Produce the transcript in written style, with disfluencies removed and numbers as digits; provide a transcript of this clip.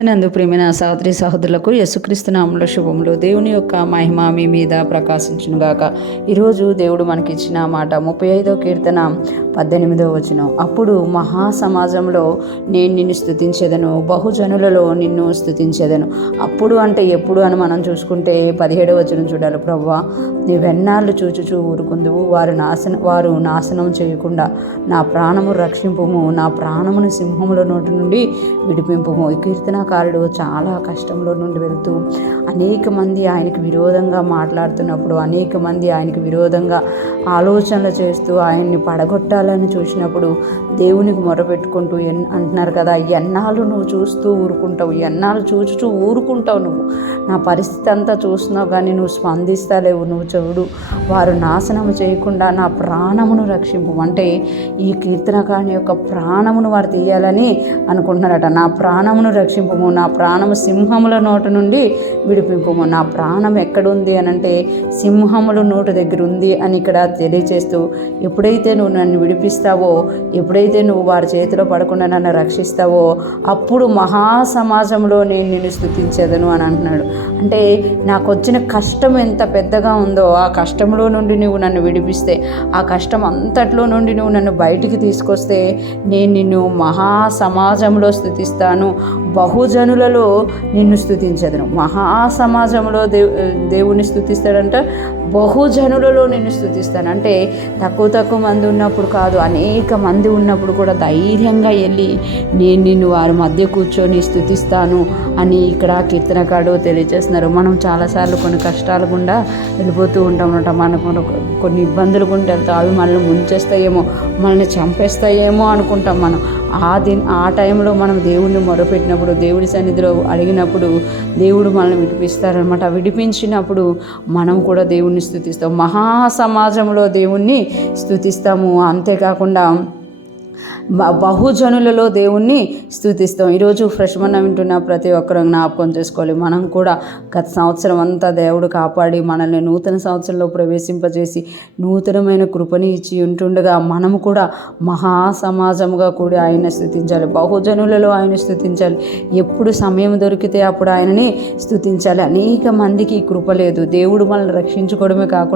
నందు ప్రియమైన సహోదరి సహోదరులకు యేసుక్రీస్తు నామములో శుభములు. దేవుని యొక్క మహిమ మీ మీద ప్రకాశించును గాక. ఈరోజు దేవుడు మనకిచ్చిన మాట 35వ కీర్తన 18వ వచనం. అప్పుడు మహా సమాజంలో నేను నిన్ను స్తుతించెదను, బహుజనులలో నిన్ను స్తుతించెదను. అప్పుడు అంటే ఎప్పుడు అని మనం చూసుకుంటే 17వ వచనం చూడాలి. ప్రభువా, నీవెన్నాళ్ళు చూచుచూ ఊరుకుందువు, వారు నాశనం చేయకుండా నా ప్రాణము రక్షింపుము, నా ప్రాణమును సింహముల నోటి నుండి విడిపింపుము. ఈ కీర్తనకారుడు చాలా కష్టంలో నుండి వెళ్తూ అనేక మంది ఆయనకు విరోధంగా మాట్లాడుతున్నప్పుడు, అనేక మంది ఆయనకు విరోధంగా ఆలోచనలు చేస్తూ ఆయన్ని పడగొట్టాలని చూసినప్పుడు దేవునికి మొరపెట్టుకుంటూ అంటున్నారు కదా, ఎన్నాళ్ళు నువ్వు చూస్తూ ఊరుకుంటావు, ఎన్నాళ్ళు చూచుచూ ఊరుకుంటావు, నువ్వు నా పరిస్థితి అంతా చూస్తున్నావు కానీ నువ్వు స్పందిస్తలేవు, నువ్వు చెవుడు, వారు నాశనం చేయకుండా నా ప్రాణమును రక్షింపు. అంటే ఈ కీర్తనకారుని యొక్క ప్రాణమును వారు తీయాలని అనుకుంటున్నారట. నా ప్రాణమును రక్షింపుము, నా ప్రాణము సింహముల నోటు నుండి విడిపింపుము. నా ప్రాణం ఎక్కడుంది అని అంటే సింహముల నోటు దగ్గర ఉంది అని ఇక్కడ తెలియచేస్తూ, ఎప్పుడైతే నువ్వు నన్ను విడిపిస్తావో, ఎప్పుడైతే నువ్వు వారి చేతిలో పడకుండా నన్ను రక్షిస్తావో, అప్పుడు మహాసమాజంలో నేను నిన్ను స్తుతించేదను అని అంటున్నాడు. అంటే నాకు వచ్చిన కష్టం ఎంత పెద్దగా ఉందో, ఆ కష్టంలో నుండి నువ్వు నన్ను విడిపిస్తే, ఆ కష్టం అంతట్లో నుండి నువ్వు నన్ను బయటికి తీసుకొస్తే నేను నిన్ను మహాసమాజంలో స్తుతిస్తాను, బహుజనులలో నిన్ను స్తుతించదను. మహాసమాజంలో దేవుని స్తుతిస్తాడంట, బహుజనులలో నిన్ను స్తుతిస్తాను. అంటే తక్కువ మంది ఉన్నప్పుడు కాదు, అనేక మంది ఉన్నప్పుడు కూడా ధైర్యంగా వెళ్ళి నేను నిన్ను వారి మధ్య కూర్చొని స్తుతిస్తాను అని ఇక్కడ కీర్తనకారుడు తెలియజేస్తున్నారు. మనం చాలాసార్లు కొన్ని కష్టాల గుండా వెళ్ళిపోతూ ఉంటాం అన్నమాట. మనకు కొన్ని ఇబ్బందులు గుండా వెళ్తాం, అవి మనల్ని ముంచేస్తాయేమో, మనల్ని చంపేస్తాయేమో అనుకుంటాం. మనం ఆ టైంలో మనం దేవుణ్ణి మొరపెట్టినప్పుడు, దేవుని సన్నిధిలో అడిగినప్పుడు దేవుడు మనల్ని విడిపిస్తారనమాట. విడిపించినప్పుడు మనం కూడా దేవుణ్ణి స్తుతిస్తాం, మహాసమాజంలో దేవుణ్ణి స్తుతిస్తాము. అంతేకాకుండా బహుజనులలో దేవుణ్ణి స్తుతిస్తాం. ఈరోజు ఫ్రెష్ మన వింటున్న ప్రతి ఒక్కరూ జ్ఞాపకం చేసుకోవాలి, మనం కూడా గత సంవత్సరం అంతా దేవుడు కాపాడి మనల్ని నూతన సంవత్సరంలో ప్రవేశింపజేసి నూతనమైన కృపని ఇచ్చి ఉంటుండగా మనము కూడా మహాసమాజముగా కూడి ఆయన స్తుతించాలి, బహుజనులలో ఆయన స్తుతించాలి. ఎప్పుడు సమయం దొరికితే అప్పుడు ఆయనని స్తుతించాలి. అనేక మందికి కృప లేదు. దేవుడు మనల్ని రక్షించుకోవడమే కాకుండా